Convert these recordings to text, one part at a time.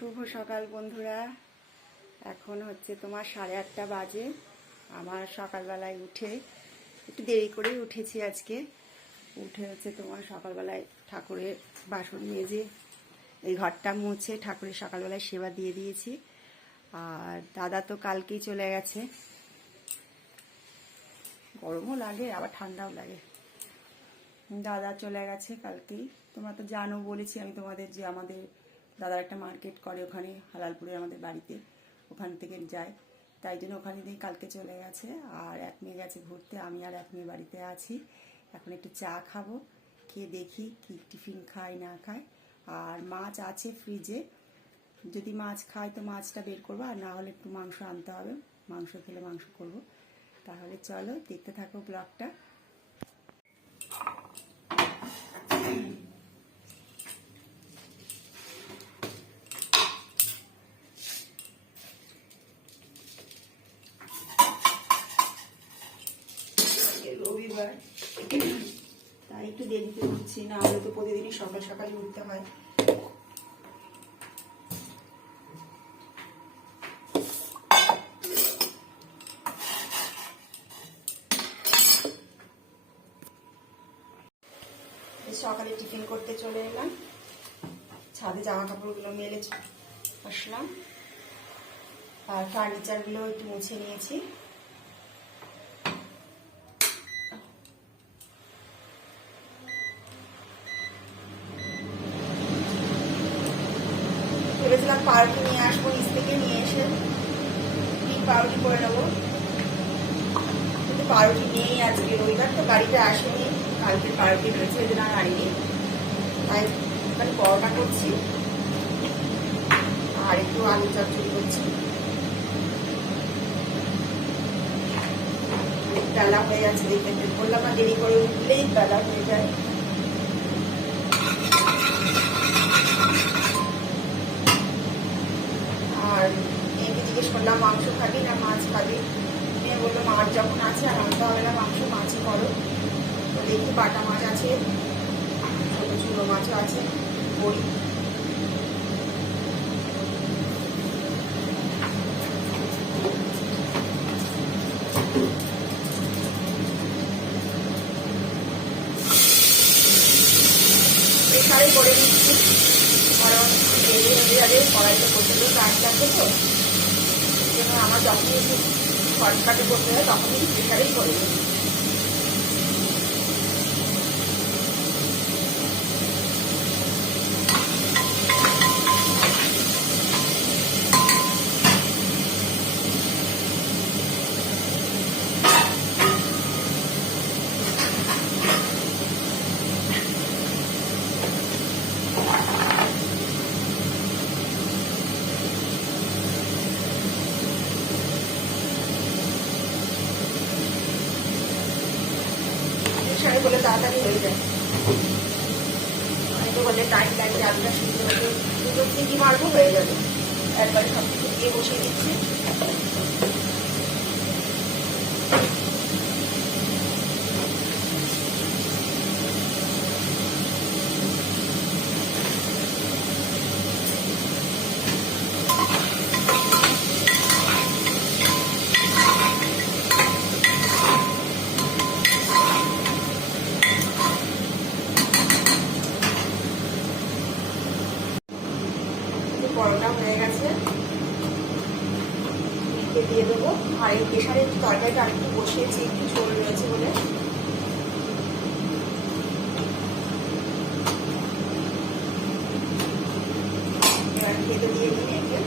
শুভ সকাল বন্ধুরা। এখন হচ্ছে তোমার 8:30 বাজে। আমার সকালবেলায় উঠে একটু দেরি করেই উঠেছি আজকে। উঠে হচ্ছে তোমার সকালবেলায় ঠাকুরের বাসন মেজে এই ঘরটা মুছে ঠাকুরের সকালবেলায় সেবা দিয়ে দিয়েছি। আর দাদা তো কালকেই চলে গেছে। গরমও লাগে আবার ঠান্ডাও লাগে। দাদা চলে গেছে কালকেই। তোমরা তো জানো, বলেছি আমি তোমাদের যে আমাদের দাদার একটা মার্কেট করে ওখানে হালালপুরে আমাদের বাড়িতে, ওখান থেকে যায়, তাই জন্য ওখানে দিয়ে কালকে চলে গেছে। আর এক মেয়ে গেছে ঘুরতে, আমি আর এক মেয়ে বাড়িতে আছি। এখন একটু চা খাবো, খেয়ে দেখি কি টিফিন খাই না খাই। আর মাছ আছে ফ্রিজে, যদি মাছ খাই তো মাছটা বের করবো, আর না হলে একটু মাংস আনতে হবে, মাংস খেলে মাংস করব। তাহলে চলো দেখতে থাকো ব্লগটা। রবিবার তাই একটু দেরিতে উঠছি, না হলে তো প্রতিদিনই সকাল সকালে উঠতে হয়। সকালে টিফিন করতে চলে এলাম, ছাদে জামা কাপড়গুলো মেলে আসলাম, আর ফার্নিচারগুলো একটু মুছে নিয়েছি। ভেবেছিলাম পাউরুটি নিয়ে আসবো, নিচ থেকে নিয়ে এসে পাউরুটি করে নেবো, কিন্তু পাউরুটি নেই। আজকে রবিবার তো গাড়িটা আসেনি, কালকে পাউরুটি রয়েছে, ওই জন্য আর আনিনি। তাই এখানে পরোটা করছি আর একটু আলু চচ্চড়ি করছি। বেলা হয়ে যাচ্ছে, দেখতে বললাম না দেরি করে উঠলেই বেলা হয়ে যায়। আর মেয়েকে জিজ্ঞেস করলাম মাংস খাবি না মাছ খাবি, মেয়ে বললো মাছ যখন আছে আর আনতে হবে না, মাংস মাছই করো। তো দেখি বাটা মাছ আছে, ছোটো ছোটো মাছও আছে, বড়ি। প্রেশারে করে দিচ্ছি, কারণ দেরি হয়ে যাবে, কড়াইতে প্রচণ্ড কাজ লাগবে তো, সেই জন্য আমার যখনই একটু শর্টকাটে করতে হয় তখনই প্রেশারেই করে দিই। বলে তাড়াতাড়ি হয়ে যায়, অনেকে বলে টাইম লাগবে, আপনার সুন্দর সিটি মারবো হয়ে যাবে। একবারে সব কিছু দিয়ে বসিয়ে দিচ্ছি। পরোটা হয়ে গেছে, দিয়ে দেবো। আর এই প্রেশারে একটু তরকারিটা আরেকটু বসিয়েছি, একটু ঝোল রয়েছে বলে। এবার খেতে দিয়ে দিই মেয়েকে।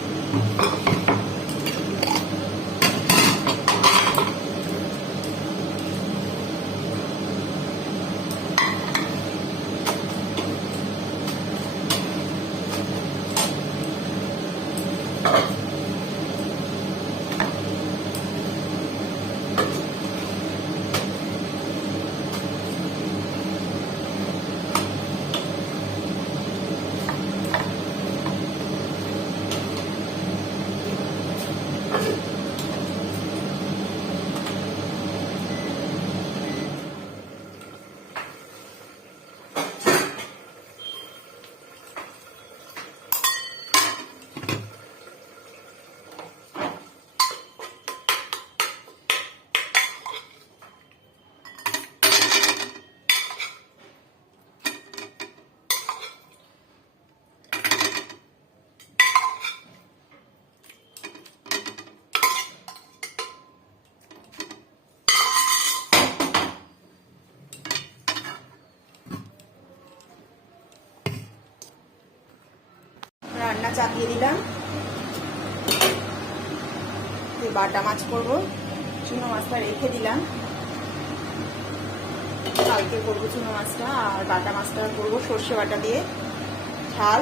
রান্না চাপিয়ে দিলাম। বাটা মাছ করবো, চুনো মাছটা রেখে দিলাম, কালকে করবো চুনো মাছটা। আর বাটা মাছটা করবো সর্ষে বাটা দিয়ে ঝাল।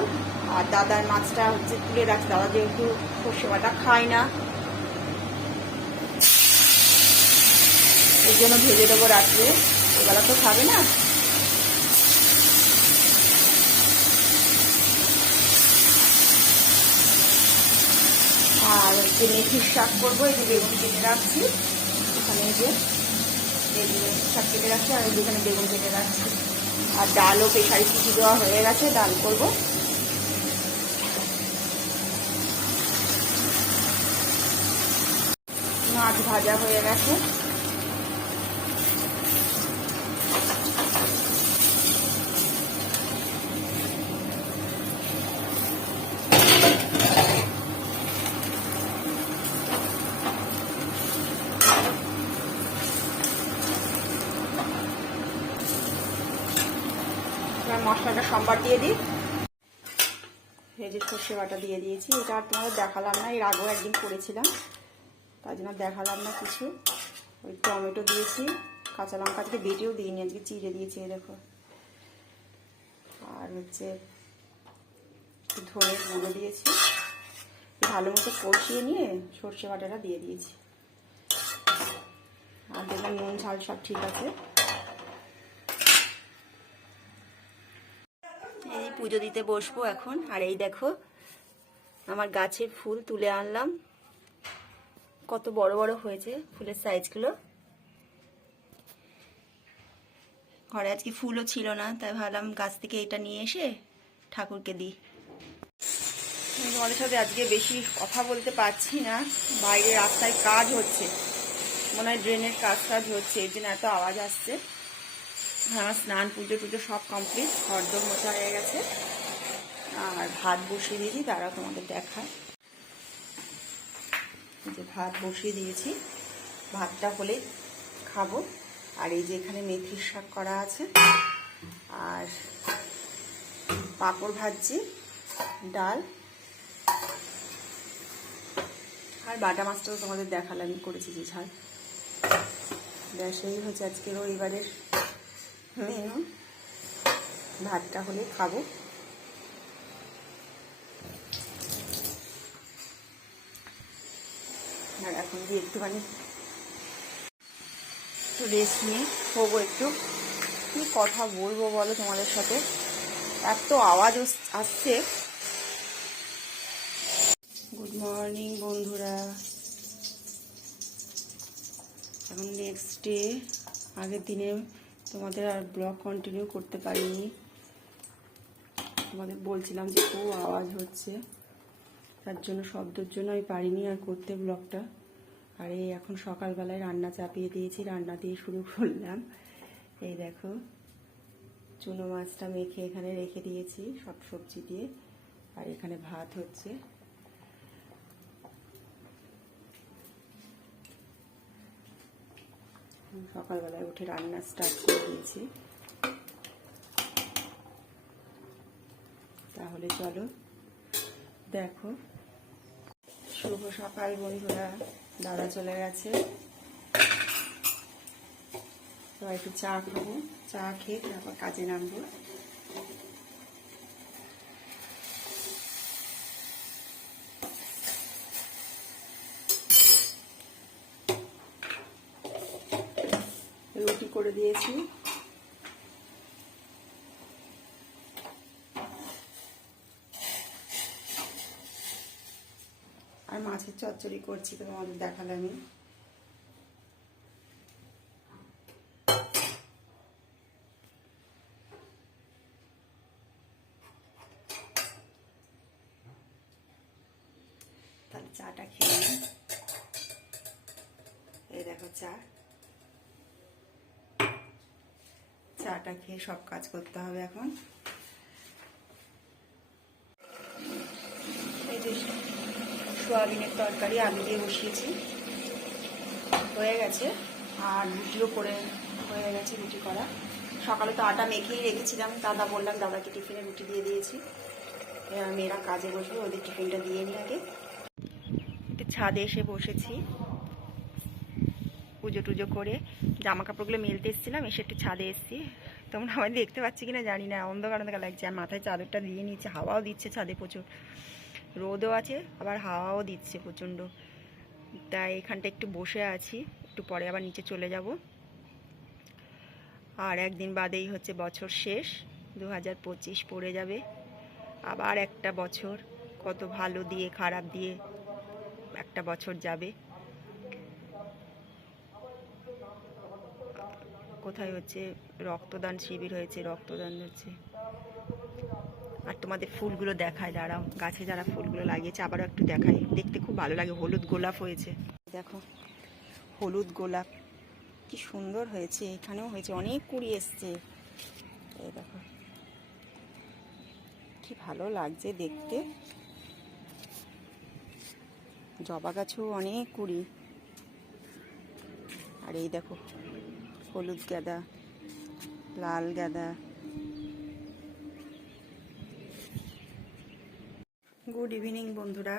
আর দাদার মাছটা হচ্ছে তুলে রাখছি, দাদা যেহেতু সর্ষে বাটা খায় না, এর জন্য ভেজে দেবো রাত্রে, এবেলা তো খাবে না। আর হচ্ছে মেথির শাক করবো, এই যে বেগুন কেটে রাখছি এখানে, যে মেথির শাক কেটে রাখছি আর যেখানে বেগুন কেটে রাখছি। আর ডালও প্রেসারে সিটি দেওয়া হয়ে গেছে, ডাল করবো। মাছ ভাজা হয়ে গেছে। মশলাটা সম্বার দিয়ে দিই। এই যে সর্ষে বাটা দিয়ে দিয়েছি, এটা আর তোমাদের দেখালাম না, এর আগেও একদিন করেছিলাম, তার জন্য দেখালাম না কিছু। ওই টমেটো দিয়েছি, কাঁচা লঙ্কা আজকে বেটেও দিইনি, আজকে চিড়ে দিয়েছি, দেখো। আর হচ্ছে ধনে গুঁড়ো দিয়েছি, ভালো মতো কষিয়ে নিয়ে সর্ষে বাটাটা দিয়ে দিয়েছি। আর দেখলাম নুন ঝাল সব ঠিক আছে। এই পুজো দিতে বসবো এখন। আর এই দেখো আমার গাছের ফুল তুলে আনলাম, কত বড় বড় হয়েছে ফুলের সাইজগুলো। ঘরে আজকে ফুলও ছিল না, তাই ভাবলাম গাছ থেকে এটা নিয়ে এসে ঠাকুরকে দিই। তোমাদের সাথে আজকে বেশি কথা বলতে পারছি না, বাইরে রাস্তায় কাজ হচ্ছে, মনে হয় ড্রেনের কাজ হচ্ছে, এর জন্য এত আওয়াজ আসছে। আমার স্নান পুজো টুজো সব কমপ্লিট, ঘরদোর মোছা হয়ে গেছে। আর ভাত বসিয়ে দিয়েছি, তারা তোমাদের দেখায়। যে ভাত বসিয়ে দিয়েছি, ভাতটা হলে খাবো। আর এই যে এখানে মেথির শাক করা আছে, আর পাঁপড় ভাজছি, ডাল, আর বাটা মাছটাও তোমাদের দেখালাম আমি করেছি যে ঝাল। ব্যাস এই হচ্ছে আজকে রবিবারের মেনু। ভাতটা হলে খাবো। আর এখন দিয়ে একটুখানি রেস্ট নিয়ে হবো একটু। কি কথা বলবো বলো তোমাদের সাথে, এত আওয়াজ আসছে। গুড মর্নিং বন্ধুরা, এখন নেক্সট ডে। আগের দিনে তোমাদের আর ব্লগ কন্টিনিউ করতে পারিনি, তোমাদের বলছিলাম যে খুব আওয়াজ হচ্ছে, তার জন্য শব্দের জন্য আমি পারিনি আর করতে ব্লগটা। আর এই এখন সকালবেলায় রান্না চাপিয়ে দিয়েছি, রান্না দিয়ে শুরু করলাম। এই দেখো চুনো মাছটা মেখে এখানে রেখে দিয়েছি সব সবজি দিয়ে, আর এখানে ভাত হচ্ছে। সকালবেলায় উঠে রান্না স্টার্ট করে দিয়েছি। তাহলে চলো দেখো। শুভ সকাল বন্ধুরা, দাদা চলে গেছে, তো একটু চা খাবো, চা খেয়ে তারপর কাজে নামবো। রুটি করে দিয়েছি, আর মাছের চচ্চড়ি করছি, তো তোমাদের দেখালাম আমি। তাহলে চাটা খেয়ে নিই। এই দেখো চাটা খেয়ে সব কাজ করতে হবে এখন। এই যে সোয়াবিনের তরকারি আলু দিয়ে বসিয়েছি, হয়ে গেছে। আর রুটিও করে হয়ে গেছে, রুটি করা। সকালে তো আটা মেখেই রেখেছিলাম, দাদা বললাম, দাদাকে টিফিনে রুটি দিয়ে দিয়েছি। এবার মেয়েরা কাজে বসবে, ওদের টিফিনটা দিয়ে নিই আগে। একটু ছাদে এসে বসেছি, পুজো টুজো করে জামা কাপড়গুলো মেলতে এসেছিলাম, এসে একটু ছাদে এসেছি। তোমরা আমায় দেখতে পাচ্ছি কিনা জানি না, অন্ধকার অন্ধকার লাগছে। আর মাথায় চাদরটা দিয়ে নিচ্ছে, হাওয়াও দিচ্ছে ছাদে প্রচুর, রোদও আছে আবার হাওয়াও দিচ্ছে প্রচণ্ড। তাই এখানটা একটু বসে আছি, একটু পরে আবার নিচে চলে যাব। আর একদিন বাদেই হচ্ছে বছর শেষ, 2025 পড়ে যাবে। আবার একটা বছর, কত ভালো দিয়ে খারাপ দিয়ে একটা বছর যাবে। কোথায় হচ্ছে রক্তদান শিবির হয়েছে, রক্তদান হচ্ছে। আর তোমাদের ফুলগুলো দেখায়, দাঁড়াও, গাছে যারা ফুলগুলো লাগিয়েছে আবারও একটু দেখাই, দেখতে খুব ভালো লাগে। হলুদ গোলাপ হয়েছে, দেখো হলুদ গোলাপ কি সুন্দর হয়েছে, এখানেও হয়েছে, অনেক কুড়ি এসছে। এই দেখো কি ভালো লাগছে দেখতে। জবা গাছেও অনেক কুড়ি। আর এই দেখো হলুদ গাঁদা, লাল গাঁদা। গুড ইভিনিং বন্ধুরা,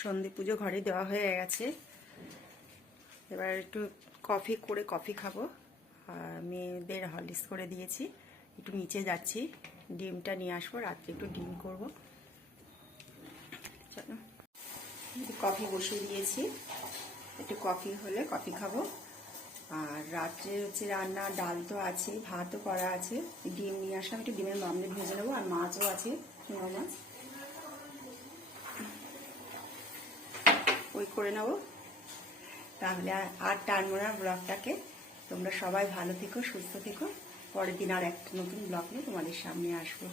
সন্ধে পুজো ঘরে দেওয়া হয়ে গেছে। এবার একটু কফি খাবো। আর মেয়েদের হরলিক্স করে দিয়েছি, একটু নিচে যাচ্ছি, ডিমটা নিয়ে আসবো, রাত্রে একটু ডিম করব। চলো, কফি বসিয়ে দিয়েছি, একটু কফি হলে কফি খাবো। আর রাত্রে হচ্ছে রান্না, ডাল তো আছে, ভাতও করা আছে, ডিম নিয়ে আসলাম, একটু ডিমের মামলেট ভেজে নেবো। আর মাছও আছে, নোনা মাছ, ওই করে নেবো। তাহলে আর টানবো না ব্লগটাকে। তোমরা সবাই ভালো থেকো, সুস্থ থেকো। পরের দিন আর একটা নতুন ব্লগ নিয়ে তোমাদের সামনে আসবো।